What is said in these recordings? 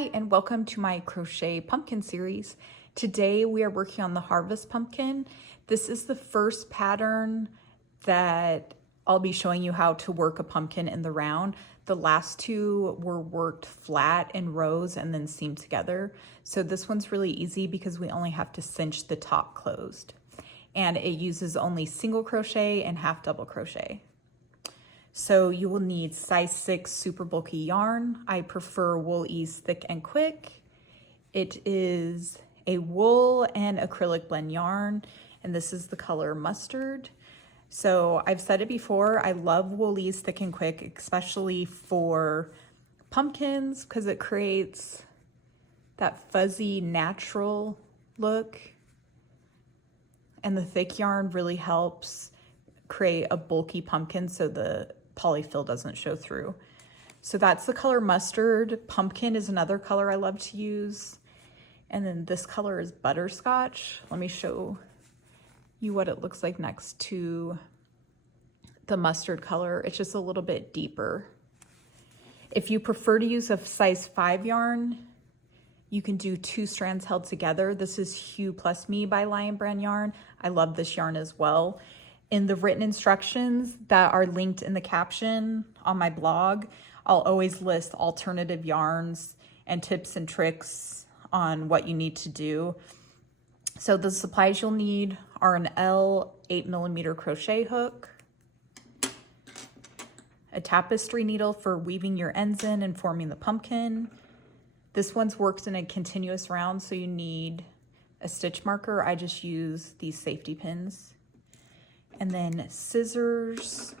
Hi, and welcome to my Crochet Pumpkin series. Today we are working on the Harvest Pumpkin. This is the first pattern that I'll be showing you how to work a pumpkin in the round. The last two were worked flat in rows and then seamed together. So this one's really easy because we only have to cinch the top closed. And it uses only single crochet and half double crochet. So you will need size 6 super bulky yarn. I prefer Wool Ease Thick and Quick. It is a wool and acrylic blend yarn, and this is the color Mustard. So I've said it before, I love Wool Ease Thick and Quick, especially for pumpkins, because it creates that fuzzy, natural look. And the thick yarn really helps create a bulky pumpkin so the Poly-Fil doesn't show through. So that's the color Mustard. Pumpkin is another color I love to use. And then this color is Butterscotch. Let me show you what it looks like next to the mustard color. It's just a little bit deeper. If you prefer to use a size 5 yarn, you can do 2 strands held together. This is Hue Plus Me by Lion Brand Yarn. I love this yarn as well. In the written instructions that are linked in the caption on my blog, I'll always list alternative yarns and tips and tricks on what you need to do. So the supplies you'll need are an L 8mm crochet hook, a tapestry needle for weaving your ends in and forming the pumpkin. This one's worked in a continuous round, so you need a stitch marker. I just use these safety pins. And then scissors.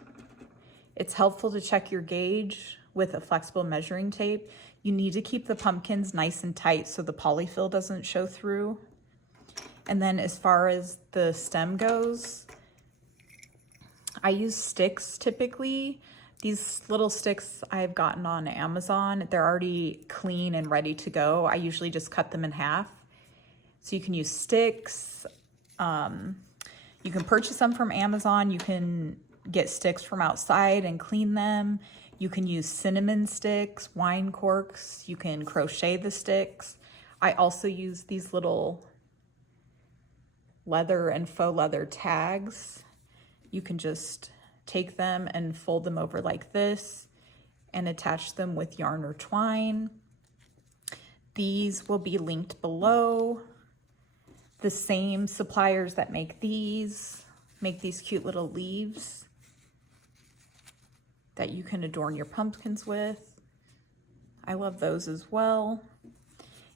It's helpful to check your gauge with a flexible measuring tape. You need to keep the pumpkins nice and tight so the Poly-Fil doesn't show through. And then as far as the stem goes, I use sticks typically. These little sticks I've gotten on Amazon. They're already clean and ready to go. I usually just cut them in half. So you can use sticks. You can purchase them from Amazon. You can get sticks from outside and clean them. You can use cinnamon sticks, wine corks. You can crochet the sticks. I also use these little leather and faux leather tags. You can just take them and fold them over like this and attach them with yarn or twine. These will be linked below. The same suppliers that make these cute little leaves that you can adorn your pumpkins with. I love those as well.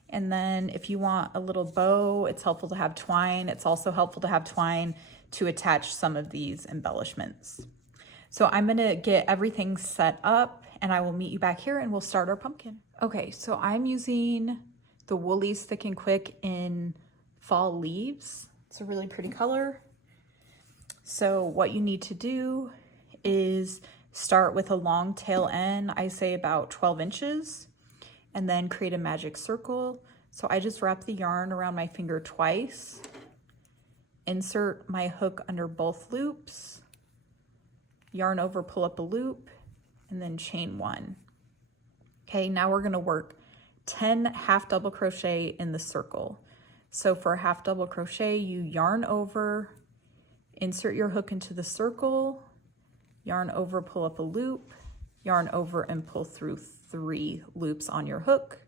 And then if you want a little bow, it's helpful to have twine. It's also helpful to have twine to attach some of these embellishments. So I'm gonna get everything set up and I will meet you back here and we'll start our pumpkin. Okay, so I'm using the Wool Ease Thick and Quick in Fall Leaves. It's a really pretty color. So what you need to do is start with a long tail end, I say about 12 inches, and then create a magic circle. So I just wrap the yarn around my finger twice, insert my hook under both loops, yarn over, pull up a loop, and then chain 1. Okay, now we're gonna work 10 half double crochet in the circle. So for a half double crochet, you yarn over, insert your hook into the circle, yarn over, pull up a loop, yarn over and pull through 3 loops on your hook.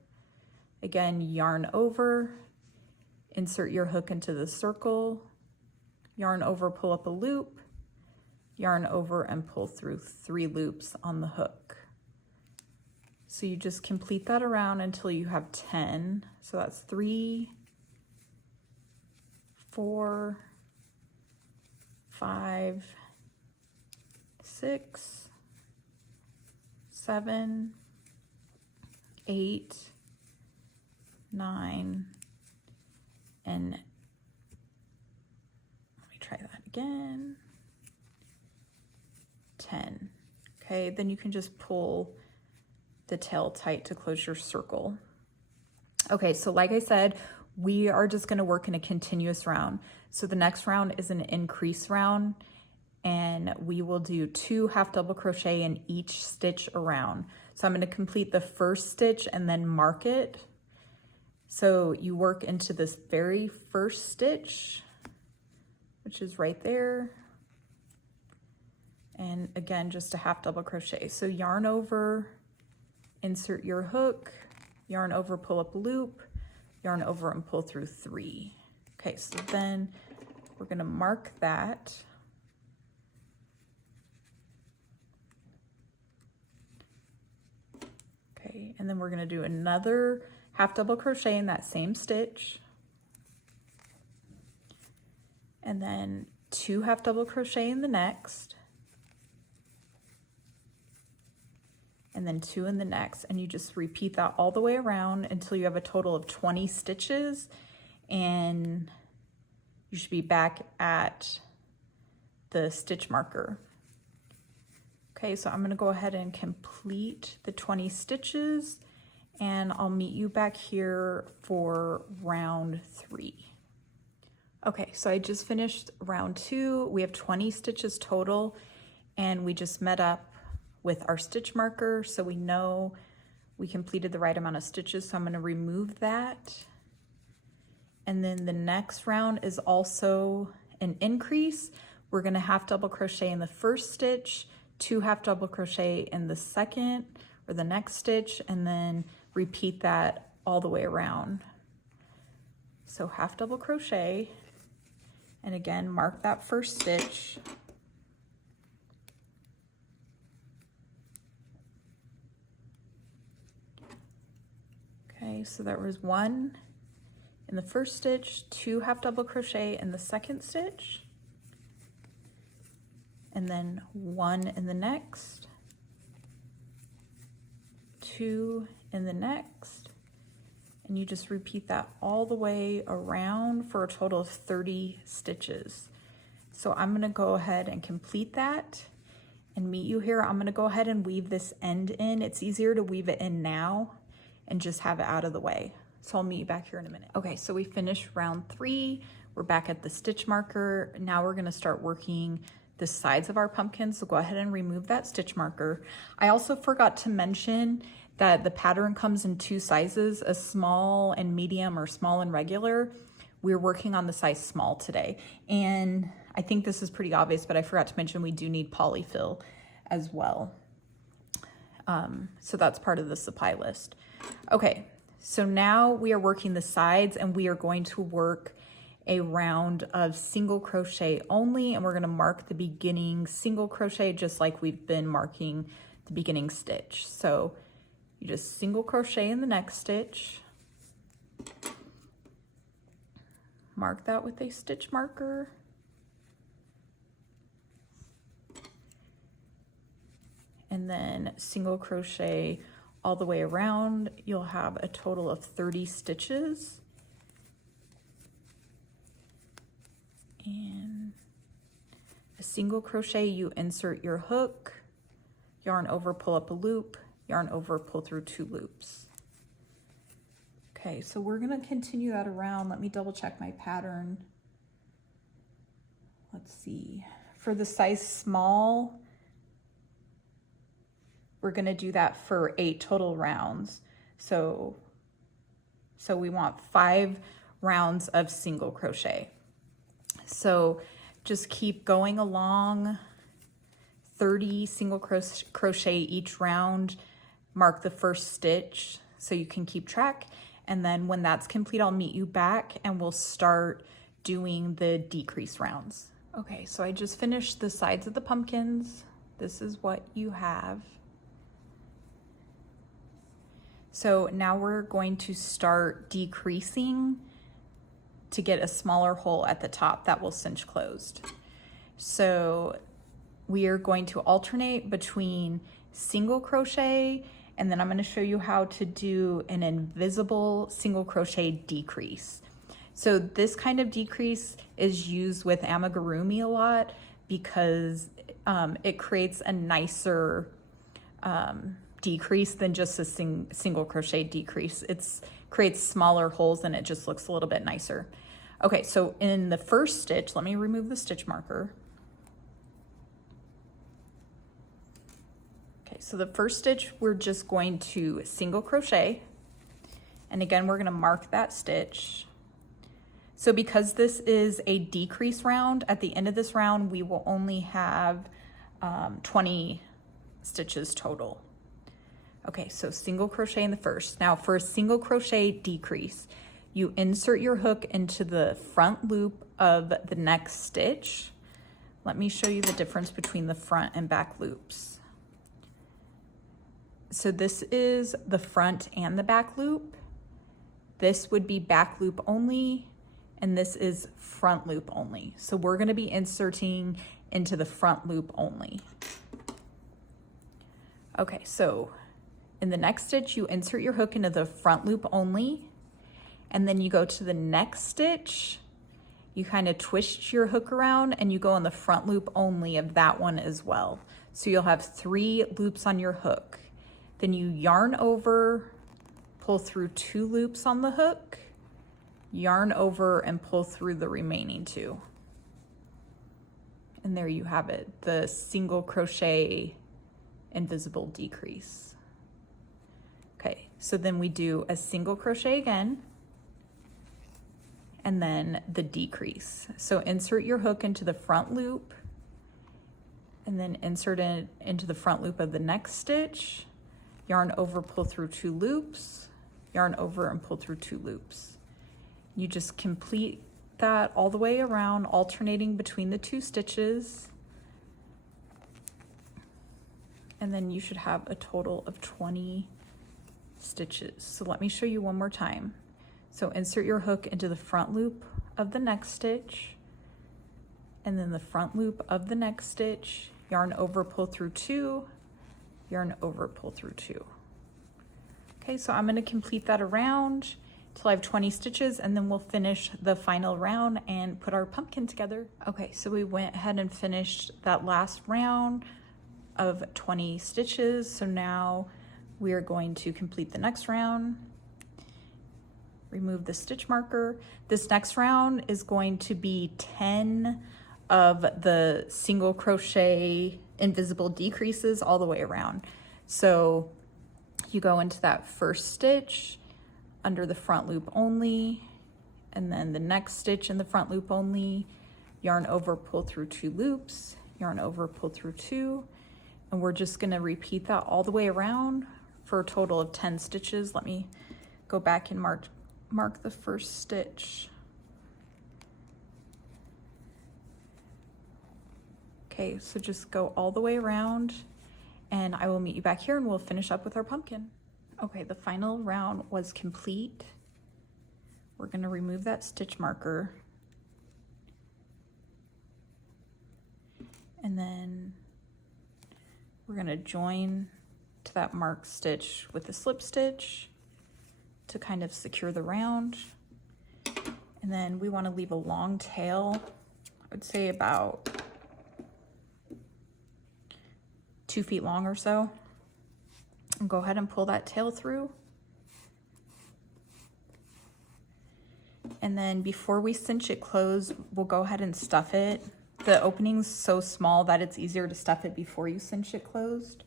Again, yarn over, insert your hook into the circle, yarn over, pull up a loop, yarn over and pull through 3 loops on the hook. So you just complete that around until you have 10. So that's 3, 4, 5, 6, 7, 8, 9, and let me try that again, 10. Okay, then you can just pull the tail tight to close your circle. Okay, so like I said, we are just going to work in a continuous round. So the next round is an increase round, and we will do 2 half double crochet in each stitch around. So I'm going to complete the first stitch and then mark it. So you work into this very first stitch, which is right there. And again, just a half double crochet. So yarn over, insert your hook, yarn over, pull up a loop, yarn over and pull through 3. Okay, so then we're going to mark that. Okay, and then we're going to do another half double crochet in that same stitch. And then 2 half double crochet in the next. And then 2 in the next, and you just repeat that all the way around until you have a total of 20 stitches, and you should be back at the stitch marker. Okay, so I'm going to go ahead and complete the 20 stitches, and I'll meet you back here for round 3. Okay, so I just finished round 2. We have 20 stitches total, and we just met up with our stitch marker, so we know we completed the right amount of stitches. So I'm going to remove that. And then the next round is also an increase. We're going to half double crochet in the first stitch, 2 half double crochet in the second or the next stitch, and then repeat that all the way around. So half double crochet, and again, mark that first stitch. Okay, so there was 1 in the first stitch, 2 half double crochet in the second stitch, and then 1 in the next, 2 in the next, and you just repeat that all the way around for a total of 30 stitches. So I'm going to go ahead and complete that and meet you here. I'm going to go ahead and weave this end in. It's easier to weave it in now and just have it out of the way. So I'll meet you back here in a minute. Okay, so we finished round 3. We're back at the stitch marker. Now we're gonna start working the sides of our pumpkin. So go ahead and remove that stitch marker. I also forgot to mention that the pattern comes in 2 sizes, a small and medium or small and regular. We're working on the size small today. And I think this is pretty obvious, but I forgot to mention we do need Poly-Fil as well. So that's part of the supply list. Okay, so now we are working the sides, and we are going to work a round of single crochet only, and we're going to mark the beginning single crochet just like we've been marking the beginning stitch. So you just single crochet in the next stitch, mark that with a stitch marker, and then single crochet all the way around. You'll have a total of 30 stitches. And a single crochet, you insert your hook, yarn over, pull up a loop, yarn over, pull through 2 loops. Okay, so we're gonna continue that around. Let me double check my pattern. Let's see. For the size small, we're gonna do that for 8 total rounds. So we want 5 rounds of single crochet. So just keep going along, 30 single crochet each round, mark the first stitch so you can keep track. And then when that's complete, I'll meet you back and we'll start doing the decrease rounds. Okay, so I just finished the sides of the pumpkins. This is what you have. So now we're going to start decreasing to get a smaller hole at the top that will cinch closed. So we are going to alternate between single crochet, and then I'm going to show you how to do an invisible single crochet decrease. So this kind of decrease is used with amigurumi a lot because it creates a nicer decrease than just a single crochet decrease. It creates smaller holes and it just looks a little bit nicer. Okay, so in the first stitch, let me remove the stitch marker. Okay, Okay, so the first stitch, we're just going to single crochet. And again, we're gonna mark that stitch. So because this is a decrease round, at the end of this round, we will only have 20 stitches total. Okay, so single crochet in the first. Now for a single crochet decrease, you insert your hook into the front loop of the next stitch. Let me show you the difference between the front and back loops. So this is the front and the back loop. This would be back loop only, and this is front loop only. So we're gonna be inserting into the front loop only. Okay, so in the next stitch, you insert your hook into the front loop only, and then you go to the next stitch, you kind of twist your hook around and you go in the front loop only of that one as well. So you'll have 3 loops on your hook. Then you yarn over, pull through 2 loops on the hook, yarn over and pull through the remaining 2. And there you have it, the single crochet invisible decrease. Okay, so then we do a single crochet again, and then the decrease. So insert your hook into the front loop, and then insert it into the front loop of the next stitch, yarn over, pull through 2 loops, yarn over and pull through 2 loops. You just complete that all the way around, alternating between the 2 stitches. And then you should have a total of 20 stitches. So let me show you one more time. So insert your hook into the front loop of the next stitch, and then the front loop of the next stitch, yarn over, pull through 2, yarn over, pull through 2. Okay, so I'm gonna complete that around till I have 20 stitches, and then we'll finish the final round and put our pumpkin together. Okay, so we went ahead and finished that last round of 20 stitches. So now we are going to complete the next round. Remove the stitch marker. This next round is going to be 10 of the single crochet invisible decreases all the way around. So you go into that first stitch under the front loop only, and then the next stitch in the front loop only, yarn over, pull through 2 loops, yarn over, pull through 2, and we're just gonna repeat that all the way around for a total of 10 stitches. Let me go back and mark the first stitch. Okay, so just go all the way around, and I will meet you back here and we'll finish up with our pumpkin. Okay, the final round was complete. We're gonna remove that stitch marker, and then we're gonna join to that marked stitch with a slip stitch to kind of secure the round. And then we want to leave a long tail, I would say about 2 feet long or so. And go ahead and pull that tail through. And then before we cinch it closed, we'll go ahead and stuff it. The opening's so small that it's easier to stuff it before you cinch it closed.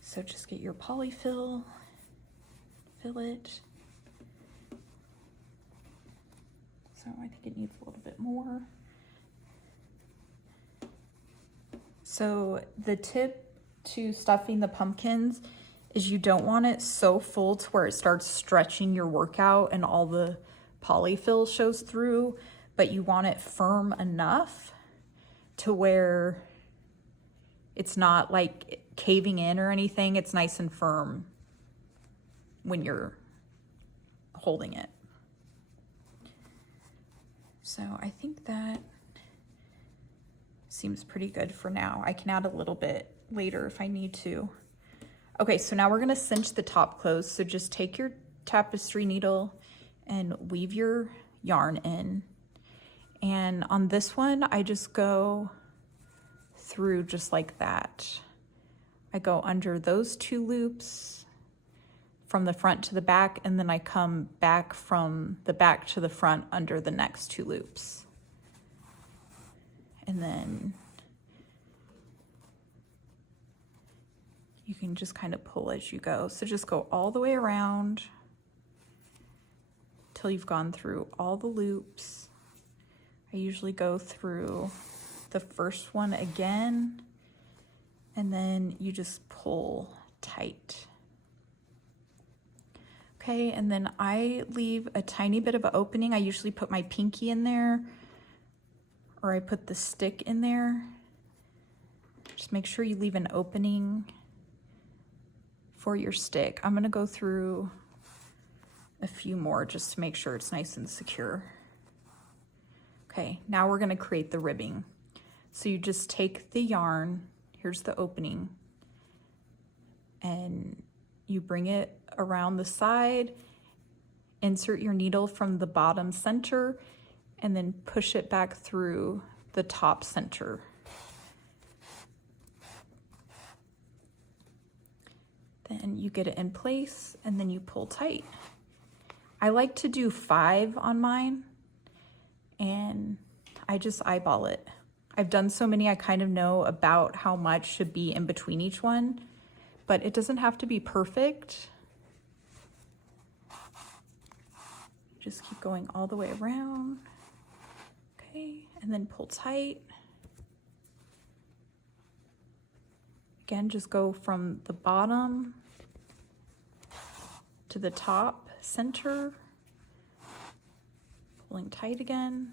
So just get your Poly-Fil, fill it. So I think it needs a little bit more. So the tip to stuffing the pumpkins is you don't want it so full to where it starts stretching your work out and all the Poly-Fil shows through, but you want it firm enough to where it's not like caving in or anything. It's nice and firm when you're holding it. So I think that seems pretty good for now. I can add a little bit later if I need to. Okay, so now we're gonna cinch the top closed. So just take your tapestry needle and weave your yarn in. And on this one, I just go through just like that. I go under those 2 loops from the front to the back, and then I come back from the back to the front under the next 2 loops. And then you can just kind of pull as you go. So just go all the way around till you've gone through all the loops. I usually go through the first one again, and then you just pull tight. Okay, and then I leave a tiny bit of an opening. I usually put my pinky in there, or I put the stick in there. Just make sure you leave an opening for your stick. I'm gonna go through a few more just to make sure it's nice and secure. Okay, now we're gonna create the ribbing. So you just take the yarn, here's the opening, and you bring it around the side, insert your needle from the bottom center, and then push it back through the top center. Then you get it in place, and then you pull tight. I like to do 5 on mine, and I just eyeball it. I've done so many, I kind of know about how much should be in between each one, but it doesn't have to be perfect. Just keep going all the way around. Okay, and then pull tight. Again, just go from the bottom to the top center, pulling tight again.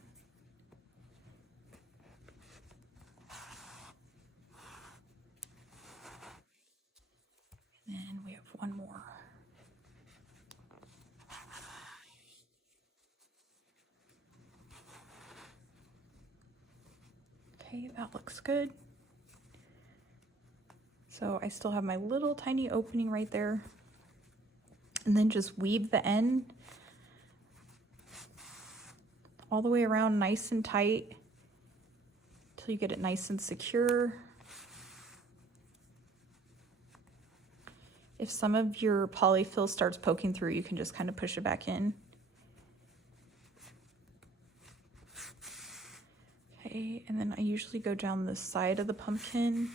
And then we have one more. Okay, that looks good. So I still have my little tiny opening right there. And then just weave the end all the way around nice and tight till you get it nice and secure. If some of your Poly-Fil starts poking through, you can just kind of push it back in. Okay, and then I usually go down the side of the pumpkin.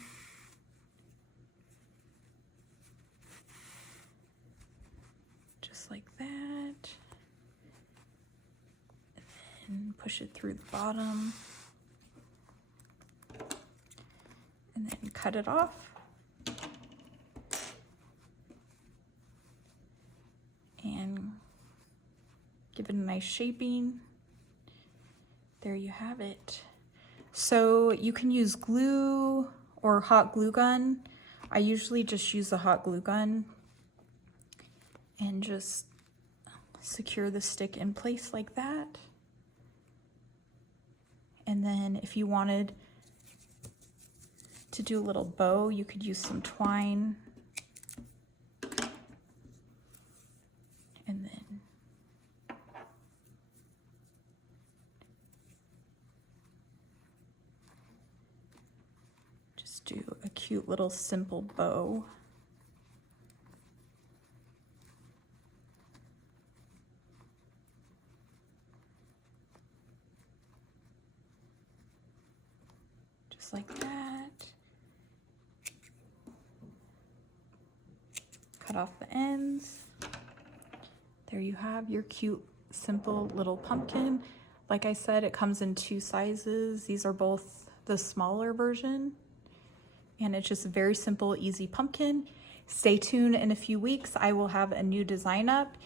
Just like that. And then push it through the bottom. And then cut it off. And give it a nice shaping. There you have it. So you can use glue or hot glue gun. I usually just use the hot glue gun and just secure the stick in place like that. And then if you wanted to do a little bow, you could use some twine. And then just do a cute little simple bow. Just like that. Cut off the ends. There you have your cute, simple little pumpkin. Like I said, it comes in 2 sizes. These are both the smaller version. And it's just a very simple, easy pumpkin. Stay tuned in a few weeks. I will have a new design up.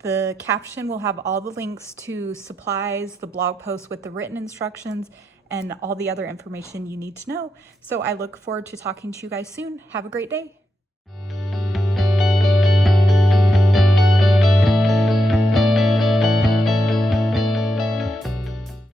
The caption will have all the links to supplies, the blog post with the written instructions, and all the other information you need to know. So I look forward to talking to you guys soon. Have a great day.